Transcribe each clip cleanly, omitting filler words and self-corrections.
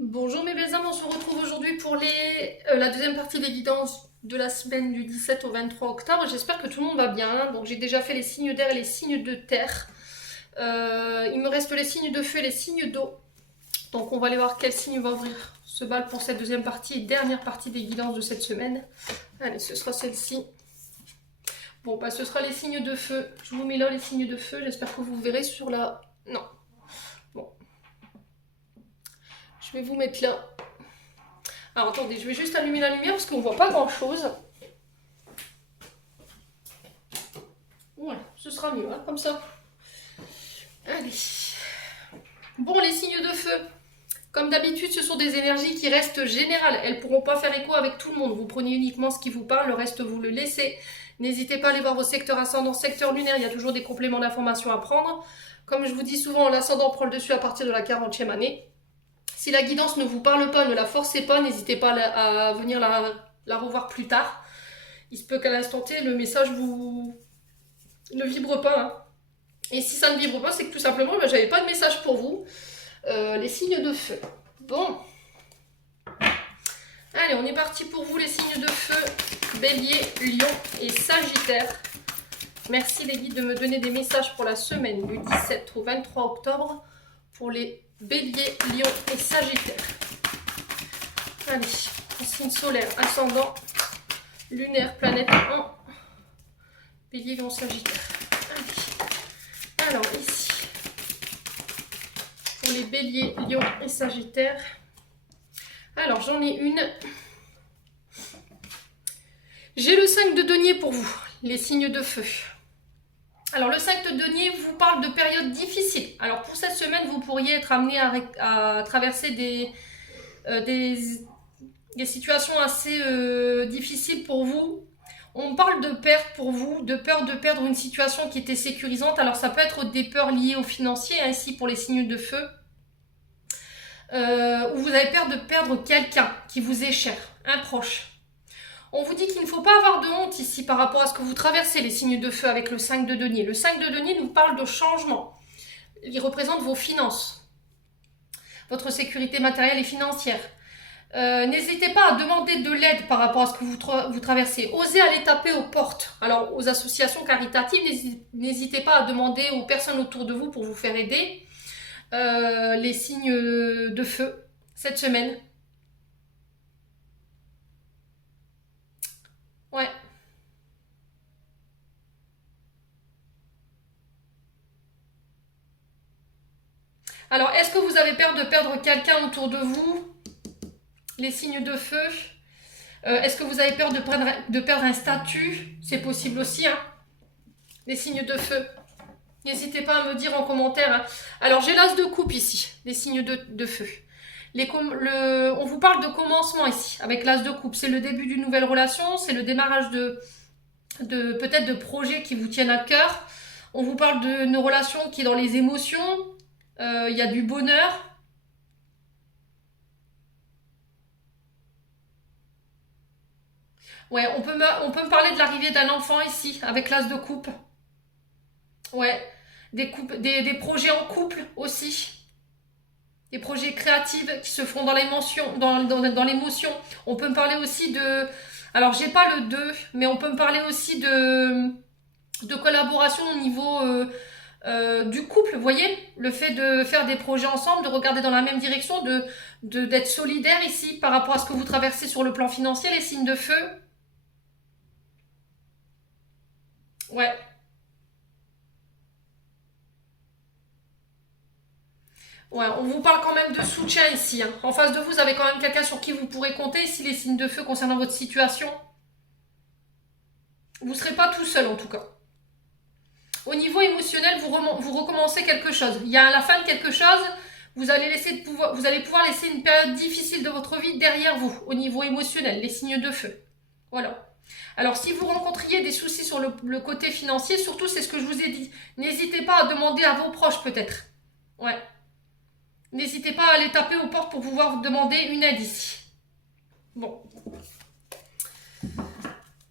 Bonjour mes belles âmes, on se retrouve aujourd'hui pour la deuxième partie des guidances de la semaine du 17 au 23 octobre. J'espère que tout le monde va bien, hein. Donc j'ai déjà fait les signes d'air et les signes de terre. Il me reste les signes de feu et les signes d'eau. Donc on va aller voir quel signe va ouvrir ce bal pour cette deuxième partie et dernière partie des guidances de cette semaine. Allez, ce sera celle-ci. Bon, bah ce sera les signes de feu. Je vous mets là les signes de feu, j'espère que vous verrez sur la... Non. Bon. Je vais vous mettre là. Alors attendez, je vais juste allumer la lumière parce qu'on voit pas grand chose. Ouais, ce sera mieux, hein, comme ça. Allez. Bon, les signes de feu. Comme d'habitude, ce sont des énergies qui restent générales. Elles ne pourront pas faire écho avec tout le monde. Vous prenez uniquement ce qui vous parle, le reste vous le laissez. N'hésitez pas à aller voir vos secteurs ascendants, secteur lunaire. Il y a toujours des compléments d'informations à prendre. Comme je vous dis souvent, l'ascendant prend le dessus à partir de la 40e année. Si la guidance ne vous parle pas, ne la forcez pas. N'hésitez pas à venir la revoir plus tard. Il se peut qu'à l'instant T, le message vous ne vibre pas, hein. Et si ça ne vibre pas, c'est que tout simplement, j'avais pas de message pour vous. Les signes de feu. Bon. Allez, on est parti pour vous, les signes de feu. Bélier, Lion et Sagittaire. Merci les guides de me donner des messages pour la semaine du 17 au 23 octobre pour les Bélier, Lion et Sagittaire. Allez, signe solaire, ascendant, lunaire, planète en Bélier, Lion, Sagittaire. Allez. Alors ici, pour les Béliers, Lion et Sagittaire. Alors j'en ai une. J'ai le 5 de denier pour vous, les signes de feu. Alors le 5 de denier vous parle de périodes difficiles. Alors pour cette semaine, vous pourriez être amené à traverser des situations assez difficiles pour vous. On parle de perte pour vous, de peur de perdre une situation qui était sécurisante. Alors ça peut être des peurs liées au financier, hein, ici pour les signes de feu. Où vous avez peur de perdre quelqu'un qui vous est cher, un proche. On vous dit qu'il ne faut pas avoir de honte ici par rapport à ce que vous traversez, les signes de feu avec le 5 de denier. Le 5 de denier nous parle de changement. Il représente vos finances, votre sécurité matérielle et financière. N'hésitez pas à demander de l'aide par rapport à ce que vous traversez. Osez aller taper aux portes. Alors, aux associations caritatives, n'hésitez pas à demander aux personnes autour de vous pour vous faire aider. Les signes de feu cette semaine. Ouais. Alors, est-ce que vous avez peur de perdre quelqu'un autour de vous? Les signes de feu. Est-ce que vous avez peur de perdre un statut? C'est possible aussi, hein. Les signes de feu. N'hésitez pas à me dire en commentaire, hein. Alors, j'ai l'as de coupe ici, les signes de feu. On vous parle de commencement ici, avec l'as de coupe. C'est le début d'une nouvelle relation, c'est le démarrage peut-être de projets qui vous tiennent à cœur. On vous parle d'une relation qui est dans les émotions. Il y a du bonheur. Ouais, on peut me parler de l'arrivée d'un enfant ici, avec l'as de coupe. Ouais, des projets en couple aussi. Des projets créatifs qui se font dans l'émotion. Dans l'émotion. On peut me parler aussi de... Alors, j'ai pas le 2, mais on peut me parler aussi de collaboration au niveau du couple, vous voyez, le fait de faire des projets ensemble, de regarder dans la même direction, d'être solidaire ici par rapport à ce que vous traversez sur le plan financier, les signes de feu. Ouais, ouais, on vous parle quand même de soutien ici, hein. En face de vous, vous avez quand même quelqu'un sur qui vous pourrez compter ici, les signes de feu concernant votre situation. Vous ne serez pas tout seul en tout cas. Au niveau émotionnel, vous recommencez quelque chose. Il y a à la fin de quelque chose, vous allez pouvoir laisser une période difficile de votre vie derrière vous, au niveau émotionnel, les signes de feu. Voilà. Alors, si vous rencontriez des soucis sur le côté financier, surtout, c'est ce que je vous ai dit. N'hésitez pas à demander à vos proches, peut-être. Ouais. N'hésitez pas à aller taper aux portes pour pouvoir vous demander une aide ici. Bon.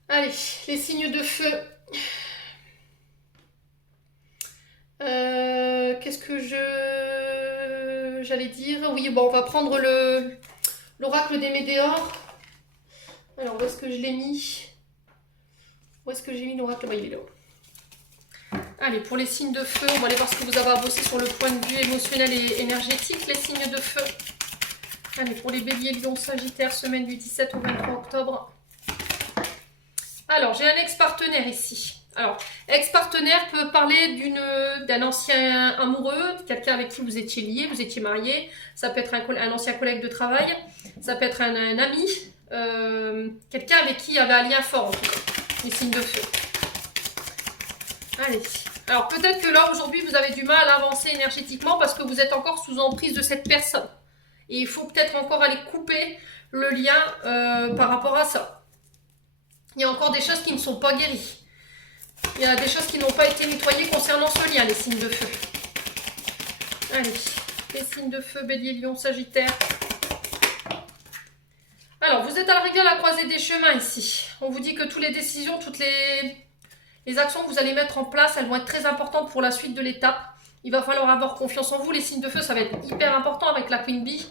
Allez, les signes de feu. Qu'est-ce que je... j'allais dire? Oui, bon, on va prendre l'oracle des Médéors. Alors, où est-ce que je l'ai mis? Où est-ce que j'ai mis l'oracle? Bah, il est là. Allez, pour les signes de feu, on va aller voir ce que vous avez à bosser sur le point de vue émotionnel et énergétique, les signes de feu. Allez, pour les béliers, lions, sagittaires, semaine du 17 au 23 octobre. Alors, j'ai un ex-partenaire ici. Alors, ex-partenaire peut parler d'un ancien amoureux, quelqu'un avec qui vous étiez lié, vous étiez marié. Ça peut être un ancien collègue de travail. Ça peut être un ami. Quelqu'un avec qui il y avait un lien fort, en tout cas. Les signes de feu. Allez. Alors, peut-être que là, aujourd'hui, vous avez du mal à avancer énergétiquement parce que vous êtes encore sous emprise de cette personne. Et il faut peut-être encore aller couper le lien par rapport à ça. Il y a encore des choses qui ne sont pas guéries. Il y a des choses qui n'ont pas été nettoyées concernant ce lien, les signes de feu. Allez, les signes de feu, bélier, lion, sagittaire. Alors, vous êtes arrivé à la croisée des chemins ici. On vous dit que toutes les décisions, toutes les actions que vous allez mettre en place, elles vont être très importantes pour la suite de l'étape. Il va falloir avoir confiance en vous. Les signes de feu, ça va être hyper important avec la Queen Bee.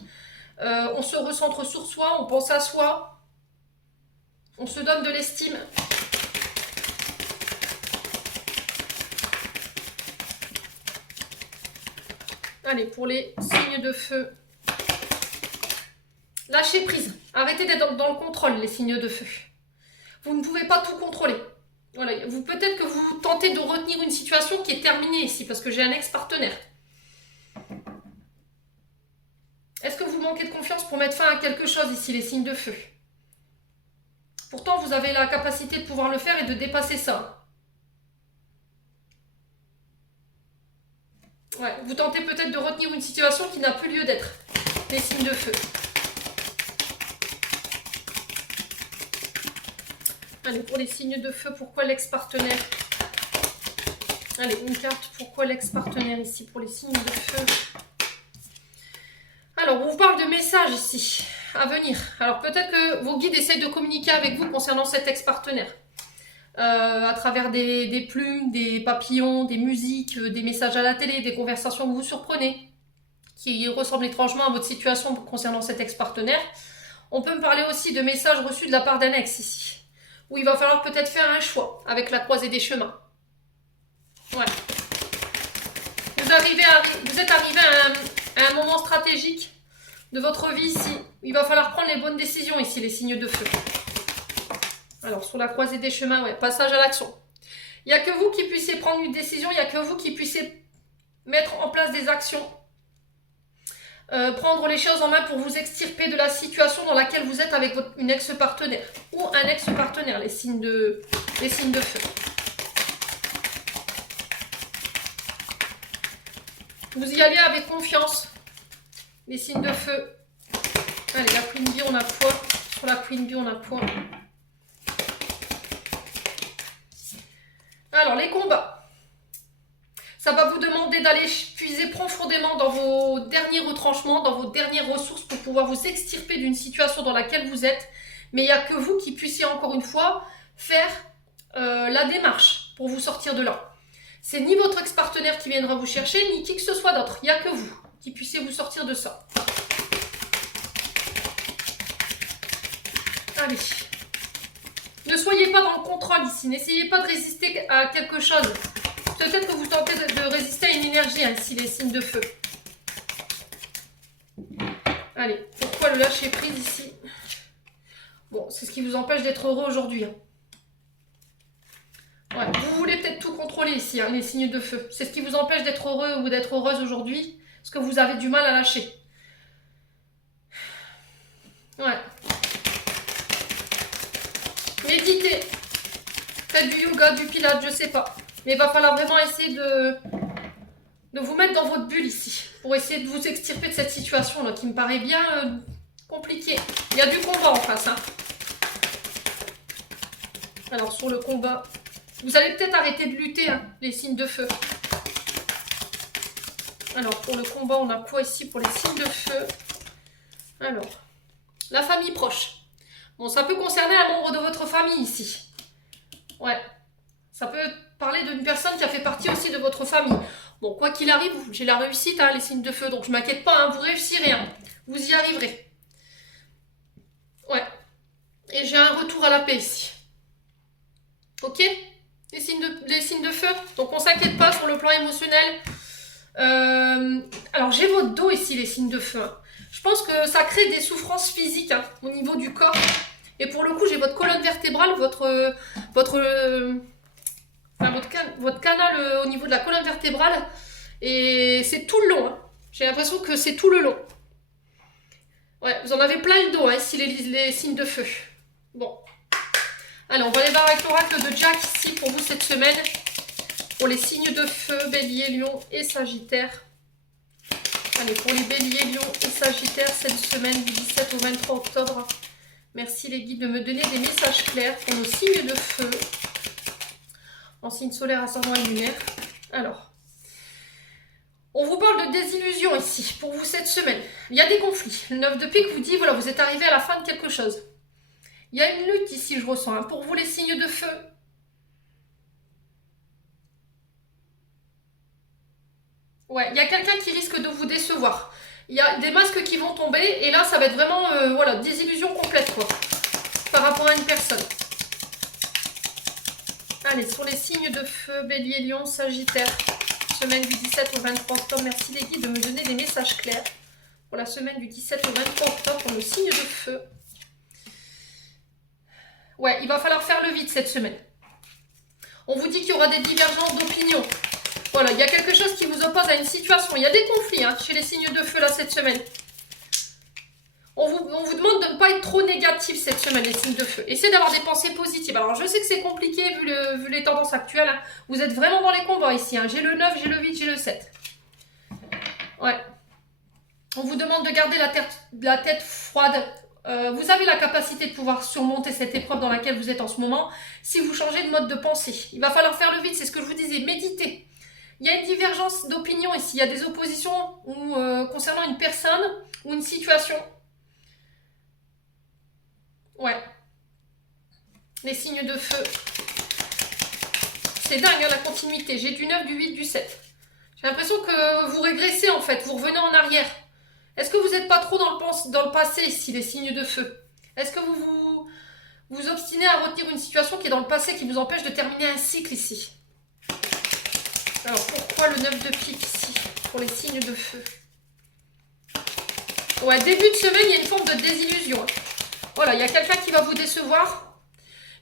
On se recentre sur soi, on pense à soi. On se donne de l'estime. Allez, pour les signes de feu. Lâchez prise. Arrêtez d'être dans le contrôle, les signes de feu. Vous ne pouvez pas tout contrôler. Voilà. Peut-être que vous tentez de retenir une situation qui est terminée ici, parce que j'ai un ex-partenaire. Est-ce que vous manquez de confiance pour mettre fin à quelque chose ici, les signes de feu? Pourtant, vous avez la capacité de pouvoir le faire et de dépasser ça. Ouais, vous tentez peut-être de retenir une situation qui n'a plus lieu d'être. Les signes de feu. Allez, pour les signes de feu, pourquoi l'ex-partenaire? Allez, une carte, pourquoi l'ex-partenaire ici, pour les signes de feu? Alors, on vous parle de messages ici, à venir. Alors, peut-être que vos guides essayent de communiquer avec vous concernant cet ex-partenaire. À travers des plumes, des papillons, des musiques, des messages à la télé, des conversations que vous surprenez, qui ressemblent étrangement à votre situation concernant cet ex-partenaire. On peut me parler aussi de messages reçus de la part d'un ex ici, où il va falloir peut-être faire un choix avec la croisée des chemins. Ouais. Vous êtes arrivé à un moment stratégique de votre vie ici. Il va falloir prendre les bonnes décisions ici, les signes de feu. Alors, sur la croisée des chemins, ouais, passage à l'action. Il n'y a que vous qui puissiez prendre une décision, il n'y a que vous qui puissiez mettre en place des actions. Prendre les choses en main pour vous extirper de la situation dans laquelle vous êtes avec une ex-partenaire. Ou un ex-partenaire, les signes de feu. Vous y allez avec confiance. Les signes de feu. Allez, la Queen Bee, on a quoi? Sur la Queen Bee, on a quoi? Alors, les combats. Ça va vous demander d'aller puiser profondément dans vos derniers retranchements, dans vos dernières ressources pour pouvoir vous extirper d'une situation dans laquelle vous êtes. Mais il n'y a que vous qui puissiez, encore une fois, faire la démarche pour vous sortir de là. C'est ni votre ex-partenaire qui viendra vous chercher, ni qui que ce soit d'autre. Il n'y a que vous qui puissiez vous sortir de ça. Allez. Ne soyez pas dans le contrôle ici. N'essayez pas de résister à quelque chose. Peut-être que vous tentez de résister à une énergie, hein, ici, les signes de feu. Allez, pourquoi le lâcher prise ici? Bon, c'est ce qui vous empêche d'être heureux aujourd'hui. Hein. Ouais, vous voulez peut-être tout contrôler ici, hein, les signes de feu. C'est ce qui vous empêche d'être heureux ou d'être heureuse aujourd'hui, parce que vous avez du mal à lâcher. Ouais. Méditez. Faites du yoga, du pilates, je sais pas. Mais il va falloir vraiment essayer de vous mettre dans votre bulle ici. Pour essayer de vous extirper de cette situation là qui me paraît bien compliquée. Il y a du combat en face. Hein. Alors sur le combat, vous allez peut-être arrêter de lutter, hein, les signes de feu. Alors pour le combat, on a quoi ici pour les signes de feu? Alors, la famille proche. Bon, ça peut concerner un membre de votre famille ici. Ouais. Ça peut parler d'une personne qui a fait partie aussi de votre famille. Bon, quoi qu'il arrive, j'ai la réussite, hein, les signes de feu, donc je m'inquiète pas, hein, vous réussirez, hein, vous y arriverez. Ouais. Et j'ai un retour à la paix ici. Ok, les signes de feu. Donc on s'inquiète pas sur le plan émotionnel. Alors j'ai votre dos ici, les signes de feu. Hein. Je pense que ça crée des souffrances physiques hein, au niveau du corps. Et pour le coup, j'ai votre colonne vertébrale, votre canal au niveau de la colonne vertébrale. Et c'est tout le long. Hein. J'ai l'impression que c'est tout le long. Ouais, vous en avez plein le dos, hein, ici, les signes de feu. Bon. Allez, on va aller voir avec l'oracle de Jack ici pour vous cette semaine. Pour les signes de feu, Bélier, Lion et Sagittaire. Allez, pour les Béliers, Lion et Sagittaire, cette semaine du 17 au 23 octobre. Merci les guides de me donner des messages clairs pour nos signes de feu. En signe solaire, ascendant et lunaire. Alors, on vous parle de désillusion ici, pour vous cette semaine. Il y a des conflits. Le 9 de pique vous dit, voilà, vous êtes arrivé à la fin de quelque chose. Il y a une lutte ici, je ressens, hein, pour vous les signes de feu. Ouais, il y a quelqu'un qui risque de vous décevoir. Il y a des masques qui vont tomber, et là, ça va être vraiment, voilà, désillusion complète, quoi, par rapport à une personne. Allez, sur les signes de feu, Bélier, Lion, Sagittaire. Semaine du 17 au 23 octobre. Merci les guides de me donner des messages clairs pour la semaine du 17 au 23 octobre pour le signe de feu. Ouais, il va falloir faire le vide cette semaine. On vous dit qu'il y aura des divergences d'opinion. Voilà, il y a quelque chose qui vous oppose à une situation. Il y a des conflits hein, chez les signes de feu là cette semaine. On vous demande de ne pas être trop négatif cette semaine, les signes de feu. Essayez d'avoir des pensées positives. Alors, je sais que c'est compliqué vu les tendances actuelles. Hein. Vous êtes vraiment dans les combats ici. Hein. J'ai le 9, j'ai le 8, j'ai le 7. Ouais. On vous demande de garder la tête froide. Vous avez la capacité de pouvoir surmonter cette épreuve dans laquelle vous êtes en ce moment si vous changez de mode de pensée. Il va falloir faire le vide, c'est ce que je vous disais. Méditez. Il y a une divergence d'opinion ici. Il y a des oppositions concernant une personne ou une situation. Ouais. Les signes de feu. C'est dingue, hein, la continuité. J'ai du 9, du 8, du 7. J'ai l'impression que vous régressez, en fait. Vous revenez en arrière. Est-ce que vous n'êtes pas trop dans le passé, ici, les signes de feu? Est-ce que vous obstinez à retenir une situation qui est dans le passé, qui vous empêche de terminer un cycle, ici? Alors, pourquoi le 9 de pique, ici, pour les signes de feu? Ouais, début de semaine, il y a une forme de désillusion. Hein. Voilà, il y a quelqu'un qui va vous décevoir.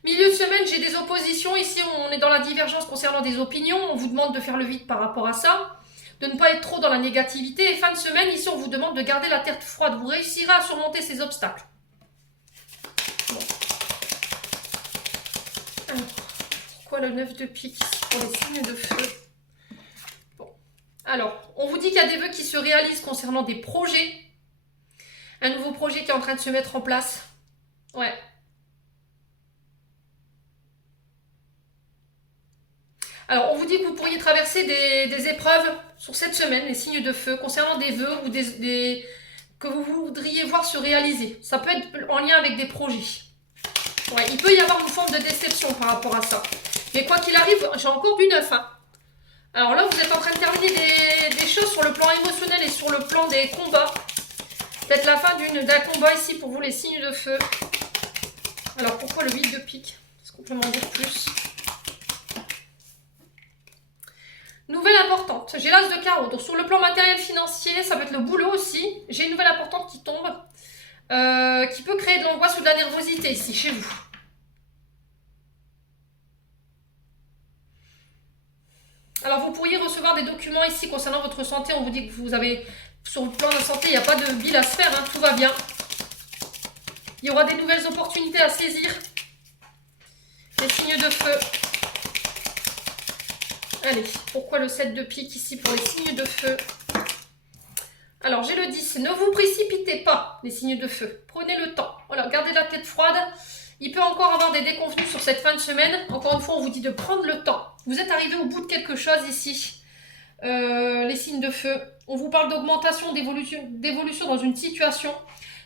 Milieu de semaine, j'ai des oppositions. Ici, on est dans la divergence concernant des opinions. On vous demande de faire le vide par rapport à ça. De ne pas être trop dans la négativité. Et fin de semaine, ici, on vous demande de garder la tête froide. Vous réussirez à surmonter ces obstacles. Bon. Alors, pourquoi le 9 de pique pour les signes de feu? Bon. Alors, on vous dit qu'il y a des vœux qui se réalisent concernant des projets. Un nouveau projet qui est en train de se mettre en place. Ouais. Alors, on vous dit que vous pourriez traverser des épreuves sur cette semaine, les signes de feu, concernant des vœux ou que vous voudriez voir se réaliser. Ça peut être en lien avec des projets. Ouais, il peut y avoir une forme de déception par rapport à ça. Mais quoi qu'il arrive, j'ai encore du 9. Hein. Alors là, vous êtes en train de terminer des choses sur le plan émotionnel et sur le plan des combats. Peut-être la fin d'un combat ici pour vous, les signes de feu. Alors, pourquoi le 8 de pique? Est-ce qu'on peut m'en dire plus? Nouvelle importante, j'ai l'as de carreau. Donc sur le plan matériel financier, ça peut être le boulot aussi. J'ai une nouvelle importante qui tombe, qui peut créer de l'angoisse ou de la nervosité ici, chez vous. Alors vous pourriez recevoir des documents ici concernant votre santé. On vous dit que vous avez, sur le plan de santé, il n'y a pas de bilan à se faire, hein, tout va bien. Il y aura des nouvelles opportunités à saisir. Les signes de feu. Allez, pourquoi le 7 de pique ici pour les signes de feu? Alors, j'ai le 10. Ne vous précipitez pas, les signes de feu. Prenez le temps. Voilà, gardez la tête froide. Il peut encore avoir des déconvenus sur cette fin de semaine. Encore une fois, on vous dit de prendre le temps. Vous êtes arrivé au bout de quelque chose ici. Les signes de feu. On vous parle d'augmentation, d'évolution dans une situation.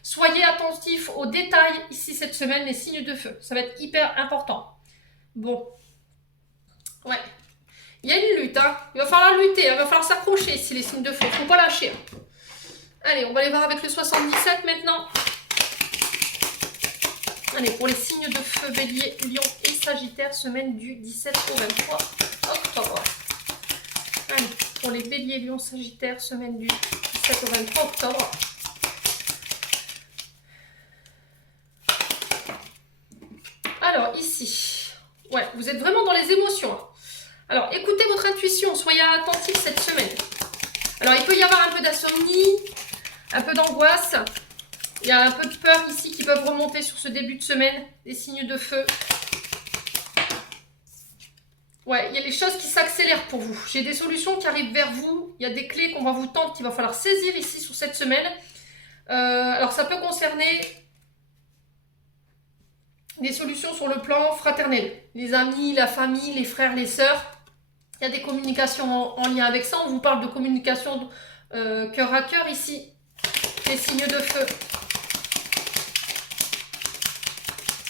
Soyez attentifs aux détails ici cette semaine, les signes de feu. Ça va être hyper important. Bon. Ouais. Il Il y a une lutte, hein. Il va falloir lutter, hein. Il va falloir s'accrocher ici, les signes de feu. Faut pas lâcher. Hein. Allez, on va aller voir avec le 77 maintenant. Allez, pour les signes de feu, Bélier, Lion et Sagittaire, semaine du 17 au 23 octobre. Allez, pour les Béliers, Lion, Sagittaire, semaine du 17 au 23 octobre. Alors, ici, ouais, vous êtes vraiment dans les émotions. Hein. Alors, écoutez votre intuition, soyez attentifs cette semaine. Alors, il peut y avoir un peu d'insomnie, un peu d'angoisse. Il y a un peu de peur ici qui peuvent remonter sur ce début de semaine, des signes de feu. Ouais, il y a les choses qui s'accélèrent pour vous. J'ai des solutions qui arrivent vers vous. Il y a des clés qu'on va vous tendre qu'il va falloir saisir ici sur cette semaine. Alors, ça peut concerner des solutions sur le plan fraternel. Les amis, la famille, les frères, les sœurs. Il y a des communications en lien avec ça. On vous parle de communication cœur à cœur ici. Les signes de feu.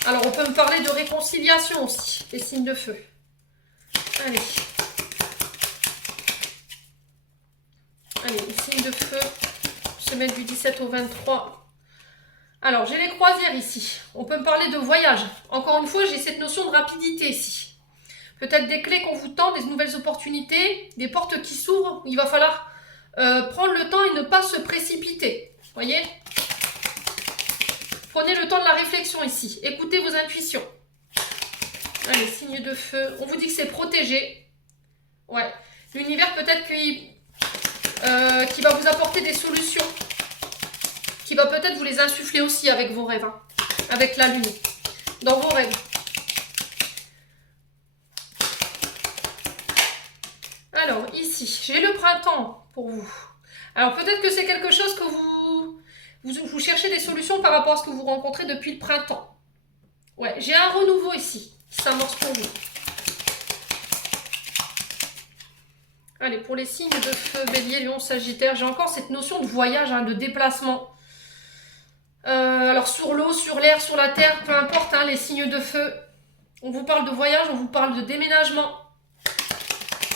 Alors, on peut me parler de réconciliation aussi. Les signes de feu. Allez. Allez, les signes de feu. Semaine du 17 au 23. Alors, j'ai les croisières ici. On peut me parler de voyage. Encore une fois, j'ai cette notion de rapidité ici. Peut-être des clés qu'on vous tend, des nouvelles opportunités, des portes qui s'ouvrent. Il va falloir prendre le temps et ne pas se précipiter. Voyez ? Prenez le temps de la réflexion ici. Écoutez vos intuitions. Allez, signes de feu. On vous dit que c'est protégé. Ouais. L'univers peut-être qui va vous apporter des solutions. Qui va peut-être vous les insuffler aussi avec vos rêves. Hein, avec la lune. Dans vos rêves. Alors, ici, j'ai le printemps pour vous. Alors, peut-être que c'est quelque chose que vous cherchez des solutions par rapport à ce que vous rencontrez depuis le printemps. Ouais, j'ai un renouveau ici qui s'amorce pour vous. Allez, pour les signes de feu, Bélier, Lion, Sagittaire, j'ai encore cette notion de voyage, hein, de déplacement. Alors, sur l'eau, sur l'air, sur la terre, peu importe, hein, les signes de feu. On vous parle de voyage, on vous parle de déménagement.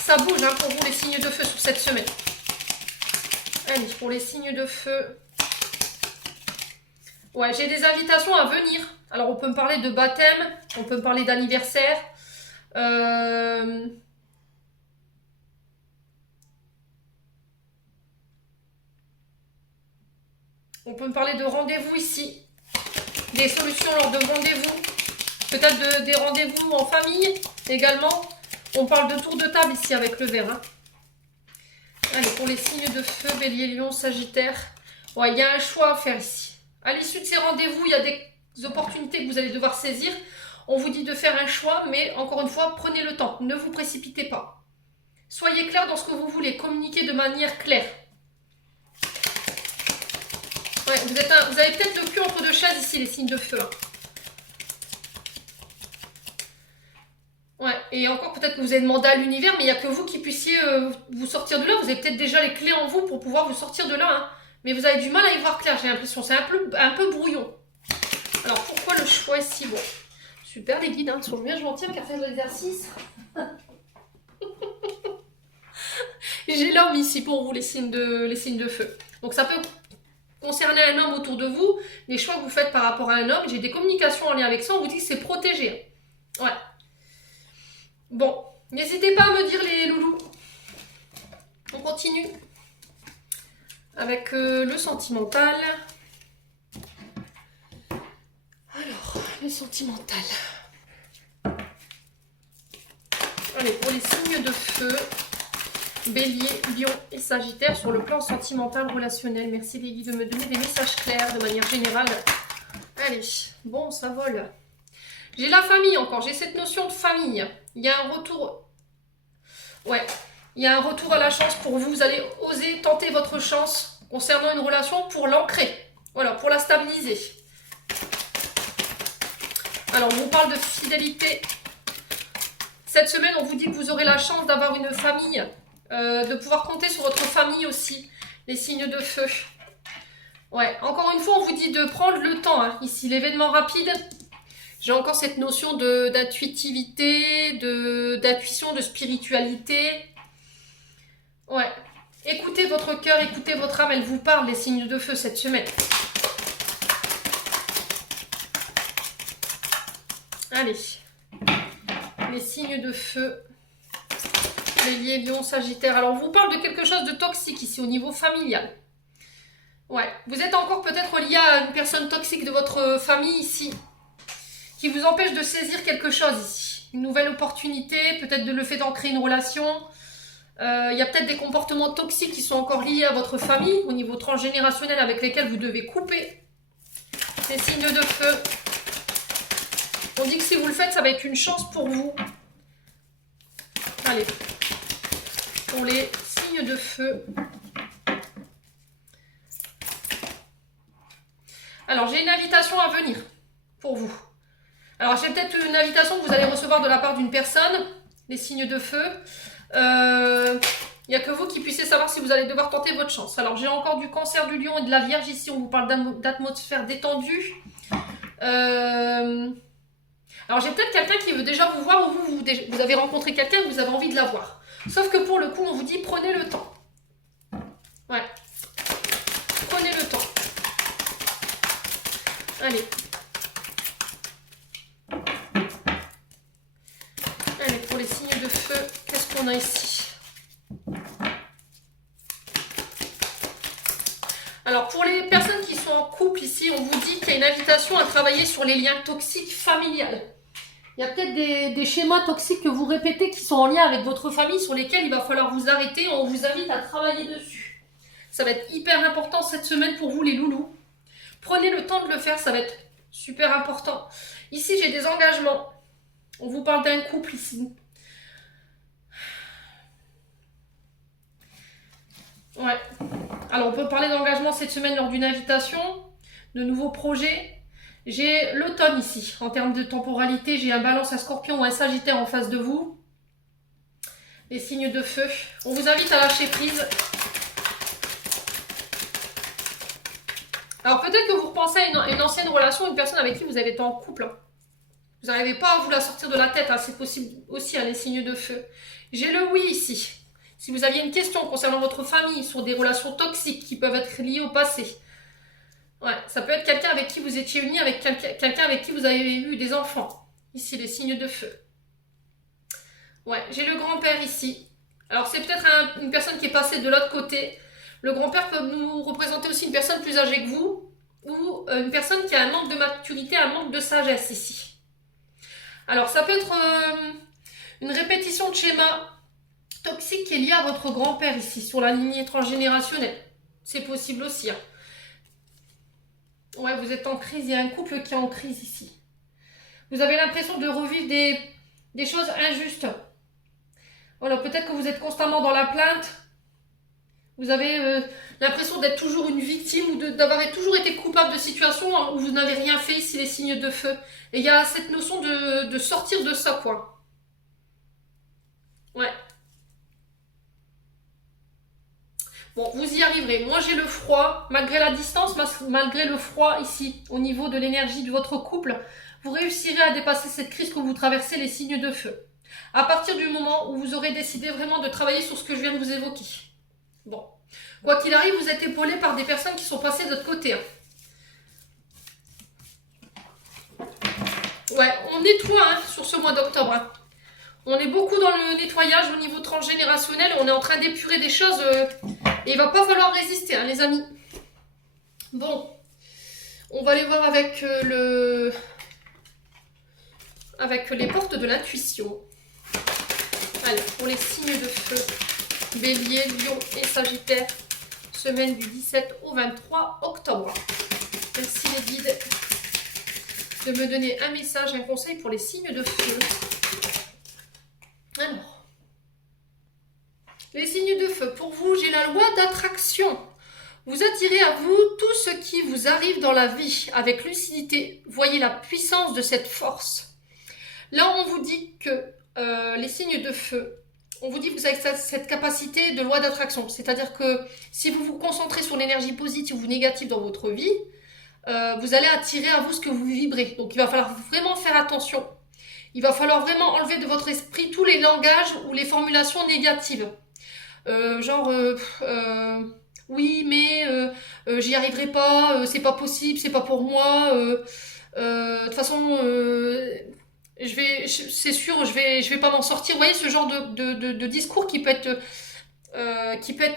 Ça bouge hein, pour vous, les signes de feu, sur cette semaine. Allez, pour les signes de feu. Ouais, j'ai des invitations à venir. Alors, on peut me parler de baptême, on peut me parler d'anniversaire. On peut me parler de rendez-vous ici. Des solutions lors de rendez-vous. Peut-être des rendez-vous en famille également. On parle de tour de table ici avec le verre. Hein. Allez, pour les signes de feu, Bélier, Lion, Sagittaire. Ouais, il y a un choix à faire ici. À l'issue de ces rendez-vous, il y a des opportunités que vous allez devoir saisir. On vous dit de faire un choix, mais encore une fois, prenez le temps. Ne vous précipitez pas. Soyez clair dans ce que vous voulez. Communiquez de manière claire. Ouais, vous avez peut-être le cul entre deux chaises ici, les signes de feu. Hein. Ouais, et encore peut-être que vous avez demandé à l'univers, mais il n'y a que vous qui puissiez vous sortir de là. Vous avez peut-être déjà les clés en vous pour pouvoir vous sortir de là. Hein. Mais vous avez du mal à y voir clair, j'ai l'impression. C'est un peu brouillon. Alors, pourquoi le choix ici? Bon, super les guides, hein, sont bien gentils car faire de l'exercice. J'ai l'homme ici pour vous, les signes de feu. Donc, ça peut concerner un homme autour de vous, les choix que vous faites par rapport à un homme. J'ai des communications en lien avec ça, on vous dit que c'est protégé. Ouais. Bon, n'hésitez pas à me dire les loulous. On continue avec le sentimental. Alors, le sentimental. Allez, pour les signes de feu, Bélier, Lion et Sagittaire, sur le plan sentimental, relationnel. Merci les guides de me donner des messages clairs de manière générale. Allez, bon, ça vole. J'ai la famille encore, j'ai cette notion de famille. Il y a un retour. Ouais, il y a un retour à la chance pour vous. Vous allez oser tenter votre chance concernant une relation pour l'ancrer. Voilà, pour la stabiliser. Alors, on vous parle de fidélité. Cette semaine, on vous dit que vous aurez la chance d'avoir une famille, de pouvoir compter sur votre famille aussi. Les signes de feu. Ouais, encore une fois, on vous dit de prendre le temps. Hein. Ici, l'événement rapide. J'ai encore cette notion d'intuitivité, d'intuition, de spiritualité. Ouais. Écoutez votre cœur, écoutez votre âme, elle vous parle, les signes de feu, cette semaine. Allez. Les signes de feu. Bélier, Lion, Sagittaire. Alors, on vous parle de quelque chose de toxique ici, au niveau familial. Ouais. Vous êtes encore peut-être lié à une personne toxique de votre famille ici, qui vous empêche de saisir quelque chose ici. Une nouvelle opportunité, peut-être de le fait d'ancrer une relation. Il y a peut-être des comportements toxiques qui sont encore liés à votre famille, au niveau transgénérationnel, avec lesquels vous devez couper. Ces signes de feu. On dit que si vous le faites, ça va être une chance pour vous. Allez. Pour les signes de feu. Alors, j'ai une invitation à venir pour vous. Alors, j'ai peut-être une invitation que vous allez recevoir de la part d'une personne, les signes de feu. Il n'y a que vous qui puissiez savoir si vous allez devoir tenter votre chance. Alors, j'ai encore du Cancer, du Lion et de la Vierge ici. On vous parle d'atmosphère détendue. Alors, j'ai peut-être quelqu'un qui veut déjà vous voir ou vous avez rencontré quelqu'un et vous avez envie de la voir. Sauf que pour le coup, on vous dit prenez le temps. Ouais. Prenez le temps. Allez. Allez, pour les signes de feu, qu'est-ce qu'on a ici? Alors, pour les personnes qui sont en couple ici, on vous dit qu'il y a une invitation à travailler sur les liens toxiques familiales. Il y a peut-être des schémas toxiques que vous répétez qui sont en lien avec votre famille sur lesquels il va falloir vous arrêter. On vous invite à travailler dessus. Ça va être hyper important cette semaine pour vous les loulous. Prenez le temps de le faire, ça va être super important. Ici, j'ai des engagements. On vous parle d'un couple ici. Ouais. Alors, on peut parler d'engagement cette semaine lors d'une invitation, de nouveaux projets. J'ai l'automne ici. En termes de temporalité, j'ai un Balance, un Scorpion ou un Sagittaire en face de vous. Les signes de feu. On vous invite à lâcher prise. Alors, peut-être que vous repensez à une ancienne relation, une personne avec qui vous avez été en couple. Vous n'arrivez pas à vous la sortir de la tête. Hein. C'est possible aussi, les signes de feu. J'ai le oui ici. Si vous aviez une question concernant votre famille, sur des relations toxiques qui peuvent être liées au passé. Ouais, ça peut être quelqu'un avec qui vous étiez unis, avec quelqu'un avec qui vous avez eu des enfants. Ici, les signes de feu. Ouais, j'ai le grand-père ici. Alors, c'est peut-être une personne qui est passée de l'autre côté. Le grand-père peut nous représenter aussi une personne plus âgée que vous, ou une personne qui a un manque de maturité, un manque de sagesse ici. Alors, ça peut être une répétition de schéma toxique qui est liée à votre grand-père ici, sur la lignée transgénérationnelle. C'est possible aussi. Hein. Ouais, vous êtes en crise, il y a un couple qui est en crise ici. Vous avez l'impression de revivre des choses injustes. Voilà, peut-être que vous êtes constamment dans la plainte. Vous avez l'impression d'être toujours une victime ou d'avoir toujours été coupable de situations où vous n'avez rien fait ici, les signes de feu. Et il y a cette notion de sortir de ça, quoi. Ouais. Bon, vous y arriverez. Moi, j'ai le froid. Malgré la distance, malgré le froid ici, au niveau de l'énergie de votre couple, vous réussirez à dépasser cette crise que vous traversez, les signes de feu. À partir du moment où vous aurez décidé vraiment de travailler sur ce que je viens de vous évoquer. Bon. Quoi qu'il arrive, vous êtes épaulé par des personnes qui sont passées de l'autre côté. Hein. Ouais, on nettoie sur ce mois d'octobre. Hein. On est beaucoup dans le nettoyage au niveau transgénérationnel. On est en train d'épurer des choses et il va pas falloir résister, les amis. Bon, on va aller voir avec les portes de l'intuition. Allez, pour les signes de feu, Bélier, Lion et Sagittaire, semaine du 17 au 23 octobre. Merci les guides de me donner un message, un conseil pour les signes de feu. Alors, les signes de feu, pour vous, j'ai la loi d'attraction. Vous attirez à vous tout ce qui vous arrive dans la vie avec lucidité. Voyez la puissance de cette force. Là, on vous dit que les signes de feu, on vous dit que vous avez cette capacité de loi d'attraction. C'est-à-dire que si vous vous concentrez sur l'énergie positive ou négative dans votre vie, vous allez attirer à vous ce que vous vibrez. Donc il va falloir vraiment faire attention. Il va falloir vraiment enlever de votre esprit tous les langages ou les formulations négatives. Oui, mais j'y arriverai pas, c'est pas possible, c'est pas pour moi. De toute façon, c'est sûr, je vais pas m'en sortir. Vous voyez ce genre de discours qui peut être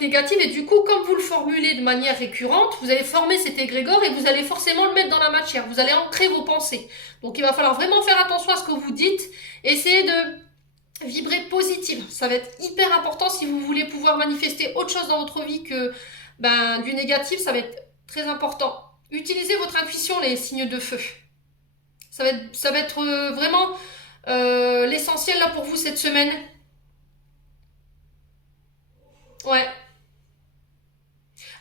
négatif, et du coup, comme vous le formulez de manière récurrente, vous allez former cet égrégore et vous allez forcément le mettre dans la matière. Vous allez ancrer vos pensées. Donc il va falloir vraiment faire attention à ce que vous dites. Essayez de vibrer positive. Ça va être hyper important si vous voulez pouvoir manifester autre chose dans votre vie que du négatif. Ça va être très important. Utilisez votre intuition, les signes de feu. Ça va être vraiment l'essentiel là pour vous cette semaine. Ouais.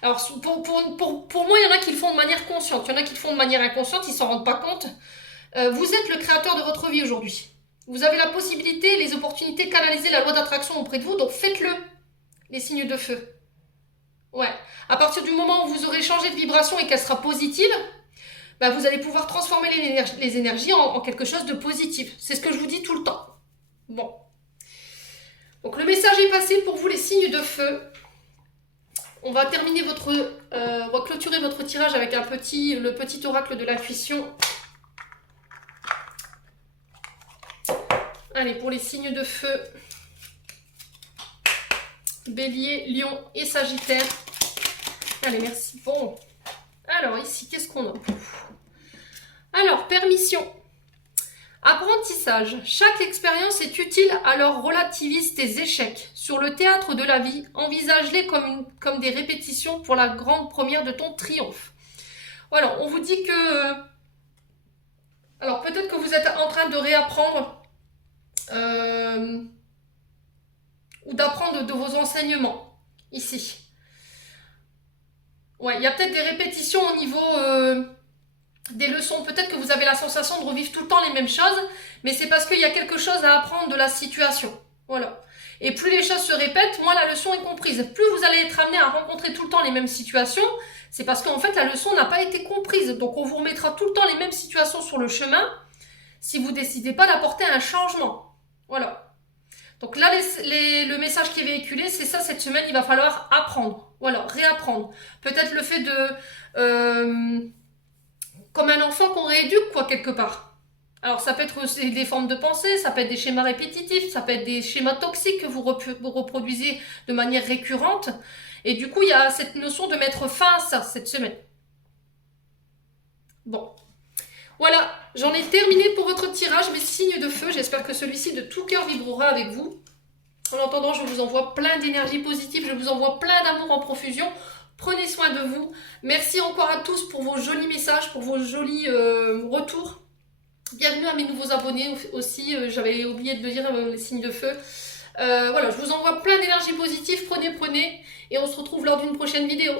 Alors, pour moi, il y en a qui le font de manière consciente. Il y en a qui le font de manière inconsciente, ils s'en rendent pas compte. Vous êtes le créateur de votre vie aujourd'hui. Vous avez la possibilité, les opportunités de canaliser la loi d'attraction auprès de vous, donc faites-le, les signes de feu. Ouais. À partir du moment où vous aurez changé de vibration et qu'elle sera positive, vous allez pouvoir transformer les énergies en quelque chose de positif. C'est ce que je vous dis tout le temps. Bon. Donc le message est passé pour vous, les signes de feu. On va terminer on va clôturer votre tirage avec le petit oracle de l'intuition. Allez, pour les signes de feu, Bélier, Lion et Sagittaire. Allez, merci. Bon. Alors, ici, qu'est-ce qu'on a? Alors, permission. Apprentissage. Chaque expérience est utile, alors relativise tes échecs. Sur le théâtre de la vie, envisage-les comme des répétitions pour la grande première de ton triomphe. Voilà, on vous dit que... Alors, peut-être que vous êtes en train de réapprendre ou d'apprendre de vos enseignements, ici. Ouais, il y a peut-être des répétitions au niveau des leçons. Peut-être que vous avez la sensation de revivre tout le temps les mêmes choses, mais c'est parce qu'il y a quelque chose à apprendre de la situation. Voilà. Et plus les choses se répètent, moins la leçon est comprise. Plus vous allez être amené à rencontrer tout le temps les mêmes situations, c'est parce qu'en fait la leçon n'a pas été comprise. Donc on vous remettra tout le temps les mêmes situations sur le chemin si vous décidez pas d'apporter un changement. Voilà. Donc là, le message qui est véhiculé, c'est ça, cette semaine, il va falloir apprendre. Voilà, réapprendre. Peut-être le fait de... comme un enfant qu'on rééduque, quoi, quelque part. Alors, ça peut être des formes de pensée, ça peut être des schémas répétitifs, ça peut être des schémas toxiques que vous reproduisez de manière récurrente. Et du coup, il y a cette notion de mettre fin à ça, cette semaine. Bon. Voilà, j'en ai terminé pour votre tirage, mes signes de feu. J'espère que celui-ci de tout cœur vibrera avec vous. En attendant, je vous envoie plein d'énergie positive, je vous envoie plein d'amour en profusion. Prenez soin de vous. Merci encore à tous pour vos jolis messages, pour vos jolis retours. Bienvenue à mes nouveaux abonnés aussi. J'avais oublié de le dire, les signes de feu. Voilà, je vous envoie plein d'énergie positive. Prenez. Et on se retrouve lors d'une prochaine vidéo.